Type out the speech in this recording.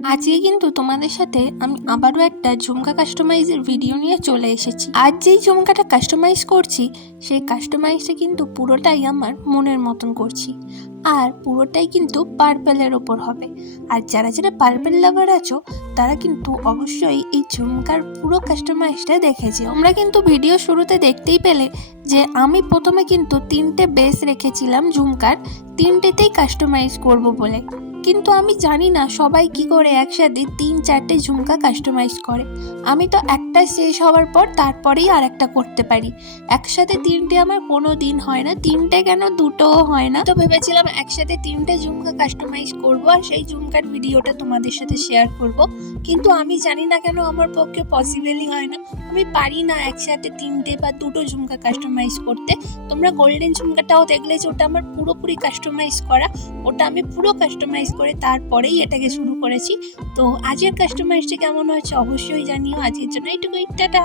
আজকে কিন্তু তোমাদের সাথে আমি আবারও একটা ঝুমকা কাস্টমাইজের ভিডিও নিয়ে চলে এসেছি। আজ যেই ঝুমকাটা কাস্টমাইজ করছি সেই কাস্টমাইজটা কিন্তু পুরোটাই আমার মনের মতন করছি, আর পুরোটাই কিন্তু পার্পেলের ওপর হবে। আর যারা যারা পার্পেল লাভার আছো তারা কিন্তু অবশ্যই এই ঝুমকার পুরো কাস্টমাইজটা দেখেছে। আমরা কিন্তু ভিডিও শুরুতে দেখতেই পেলে যে আমি প্রথমে কিন্তু 3টে বেস রেখেছিলাম ঝুমকার, 3টেতেই কাস্টমাইজ করব বলে। কিন্তু আমি জানি না সবাই কি করে একসাথে 3-4টে ঝুমকা কাস্টমাইজ করে। আমি তো একটা শেষ হওয়ার পর তারপরেই আর একটা করতে পারি, একসাথে 3টে আমার কোনো দিন হয় না। 3টে কেন, 2টোও হয় না। তো ভেবেছিলাম একসাথে 3টে ঝুমকা কাস্টমাইজ করব আর সেই ঝুমকার ভিডিওটা তোমাদের সাথে শেয়ার করব। কিন্তু আমি জানি না কেন আমার পক্ষে পসিবলই হয় না। আমি পারি না একসাথে 3টে বা 2টো ঝুমকা কাস্টমাইজ করতে। তোমরা গোল্ডেন ঝুমকাটাও দেখলে যে ওটা আমার পুরোপুরি কাস্টমাইজ করা, ওটা আমি পুরো কাস্টমাইজ করে তারপরেই এটাকে শুরু করেছি। তো আজকের কাস্টমাইজটা কেমন হয়েছে অবশ্যই জানিও। আজকের জন্য এইটুকুই, টাটা।